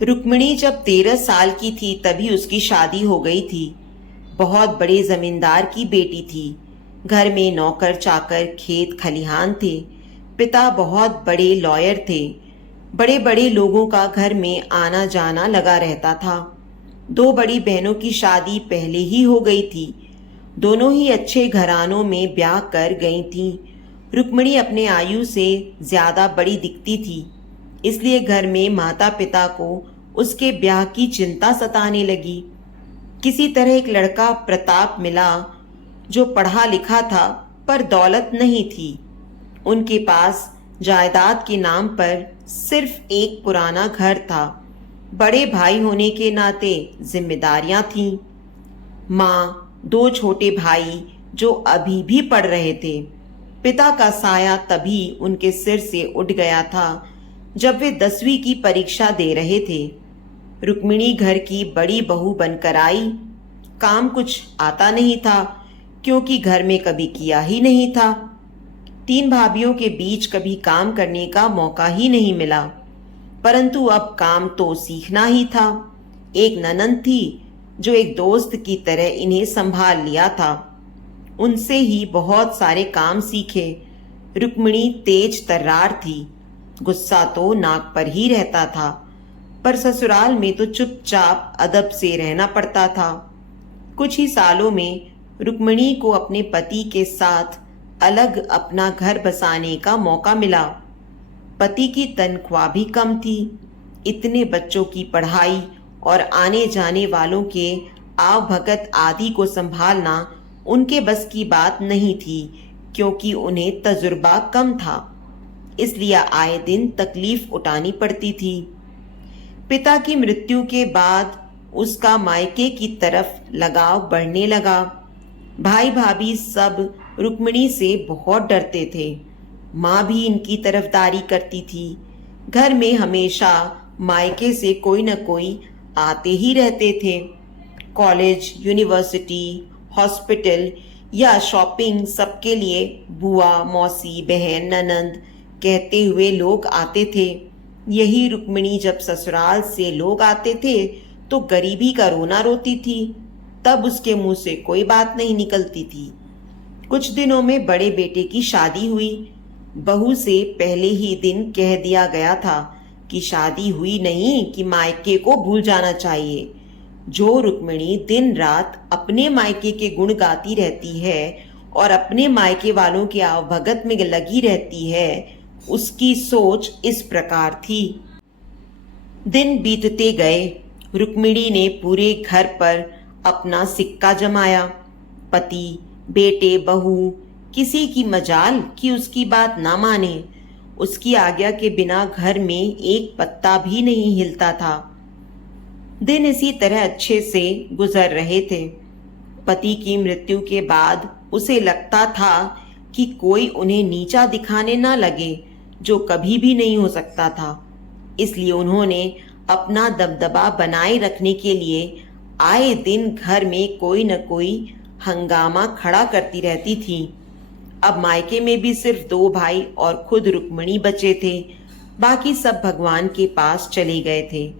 रुक्मिणी जब 13 साल की थी तभी उसकी शादी हो गई थी। बहुत बड़े जमींदार की बेटी थी। घर में नौकर चाकर खेत खलिहान थे। पिता बहुत बड़े लॉयर थे। बड़े बड़े लोगों का घर में आना जाना लगा रहता था। दो बड़ी बहनों की शादी पहले ही हो गई थी। दोनों ही अच्छे घरानों में ब्याह कर गई थीं। रुक्मिणी अपने आयु से ज्यादा बड़ी दिखती थी, इसलिए घर में माता पिता को उसके ब्याह की चिंता सताने लगी। किसी तरह एक लड़का प्रताप मिला जो पढ़ा लिखा था पर दौलत नहीं थी। उनके पास जायदाद के नाम पर सिर्फ एक पुराना घर था। बड़े भाई होने के नाते जिम्मेदारियां थीं। माँ, दो छोटे भाई जो अभी भी पढ़ रहे थे। पिता का साया तभी उनके सिर से उठ गया था जब वे 10वीं की परीक्षा दे रहे थे। रुक्मिणी घर की बड़ी बहू बनकर आई। काम कुछ आता नहीं था क्योंकि घर में कभी किया ही नहीं था। 3 भाभियों के बीच कभी काम करने का मौका ही नहीं मिला, परंतु अब काम तो सीखना ही था। एक ननंद थी जो एक दोस्त की तरह इन्हें संभाल लिया था। उनसे ही बहुत सारे काम सीखे। रुक्मिणी तेज तर्रार थी। गुस्सा तो नाक पर ही रहता था, पर ससुराल में तो चुपचाप अदब से रहना पड़ता था। कुछ ही सालों में रुक्मिणी को अपने पति के साथ अलग अपना घर बसाने का मौका मिला। पति की तनख्वाह भी कम थी। इतने बच्चों की पढ़ाई और आने जाने वालों के आवभगत आदि को संभालना उनके बस की बात नहीं थी, क्योंकि उन्हें तजुर्बा कम था। इसलिए आए दिन तकलीफ उठानी पड़ती थी। पिता की मृत्यु के बाद उसका मायके की तरफ लगाव बढ़ने लगा। भाई भाभी सब रुक्मिणी से बहुत डरते थे। माँ भी इनकी तरफदारी करती थी। घर में हमेशा मायके से कोई न कोई आते ही रहते थे। कॉलेज, यूनिवर्सिटी, हॉस्पिटल या शॉपिंग, सबके लिए बुआ, मौसी, बहन, ननंद कहते हुए लोग आते थे। यही रुक्मिणी जब ससुराल से लोग आते थे तो गरीबी का रोना रोती थी। तब उसके मुंह से कोई बात नहीं निकलती थी। कुछ दिनों में बड़े बेटे की शादी हुई। बहू से पहले ही दिन कह दिया गया था कि शादी हुई नहीं कि मायके को भूल जाना चाहिए। जो रुक्मिणी दिन रात अपने मायके के गुण गाती रहती है और अपने मायके वालों के आवभगत में लगी रहती है, उसकी सोच इस प्रकार थी। दिन बीतते गए। रुक्मिणी ने पूरे घर पर अपना सिक्का जमाया। पति, बेटे, बहू, किसी की मजाल कि उसकी बात ना माने। उसकी आज्ञा के बिना घर में एक पत्ता भी नहीं हिलता था। दिन इसी तरह अच्छे से गुजर रहे थे। पति की मृत्यु के बाद उसे लगता था कि कोई उन्हें नीचा दिखाने ना लगे, जो कभी भी नहीं हो सकता था। इसलिए उन्होंने अपना दबदबा बनाए रखने के लिए आए दिन घर में कोई न कोई हंगामा खड़ा करती रहती थी। अब मायके में भी सिर्फ 2 भाई और खुद रुक्मिणी बचे थे। बाकी सब भगवान के पास चले गए थे।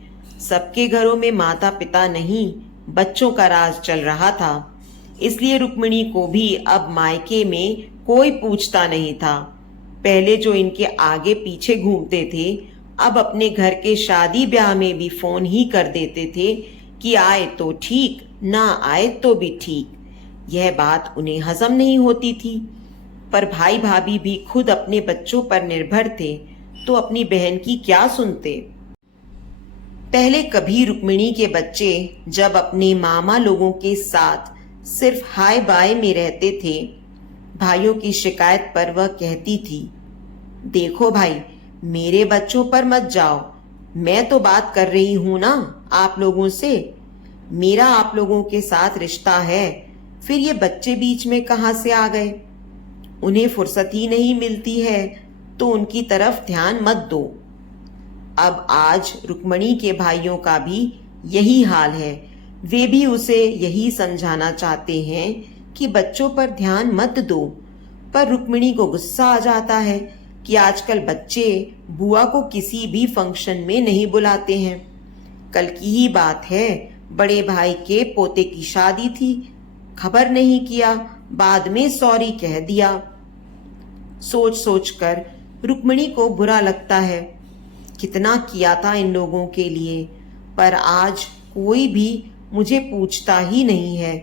सबके घरों में माता पिता नहीं, बच्चों का राज चल रहा था। इसलिए रुक्मिणी को भी अब मायके में कोई पूछता नहीं था। पहले जो इनके आगे पीछे घूमते थे, अब अपने घर के शादी ब्याह में भी फोन ही कर देते थे कि आए तो ठीक, ना आए तो भी ठीक। यह बात उन्हें हजम नहीं होती थी, पर भाई भाभी भी खुद अपने बच्चों पर निर्भर थे, तो अपनी बहन की क्या सुनते। पहले कभी रुक्मिणी के बच्चे जब अपने मामा लोगों के साथ सिर्फ हाय बाय में रहते थे, भाइयों की शिकायत पर वह कहती थी, देखो भाई, मेरे बच्चों पर मत जाओ। मैं तो बात कर रही हूं ना आप लोगों से। मेरा आप लोगों के साथ रिश्ता है, फिर ये बच्चे बीच में कहां से आ गए। उन्हें फुर्सत ही नहीं मिलती है तो उनकी तरफ ध्यान मत दो। अब आज रुक्मिणी के भाइयों का भी यही हाल है। वे भी उसे यही समझाना चाहते हैं कि बच्चों पर ध्यान मत दो, पर रुक्मिणी को गुस्सा आ जाता है कि आजकल बच्चे बुआ को किसी भी फंक्शन में नहीं बुलाते हैं। कल की ही बात है, बड़े भाई के पोते की शादी थी, खबर नहीं किया, बाद में सॉरी कह दिया। सोच सोच कर रुक्मिणी को बुरा लगता है। कितना किया था इन लोगों के लिए, पर आज कोई भी मुझे पूछता ही नहीं है।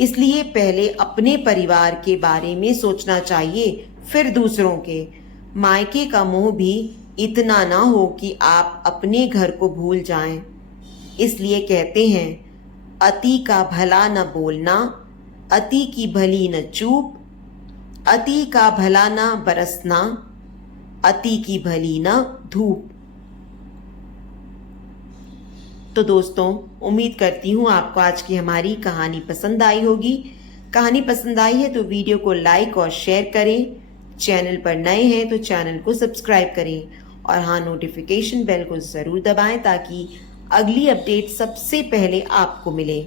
इसलिए पहले अपने परिवार के बारे में सोचना चाहिए, फिर दूसरों के। मायके का मोह भी इतना ना हो कि आप अपने घर को भूल जाएं। इसलिए कहते हैं, अति का भला न बोलना, अति की भली न चूप, अति का भला न बरसना, अति की भली न धूप। तो दोस्तों, उम्मीद करती हूँ आपको आज की हमारी कहानी पसंद आई होगी। कहानी पसंद आई है तो वीडियो को लाइक और शेयर करें। चैनल पर नए हैं तो चैनल को सब्सक्राइब करें और हाँ, नोटिफिकेशन बेल को ज़रूर दबाएं ताकि अगली अपडेट सबसे पहले आपको मिले।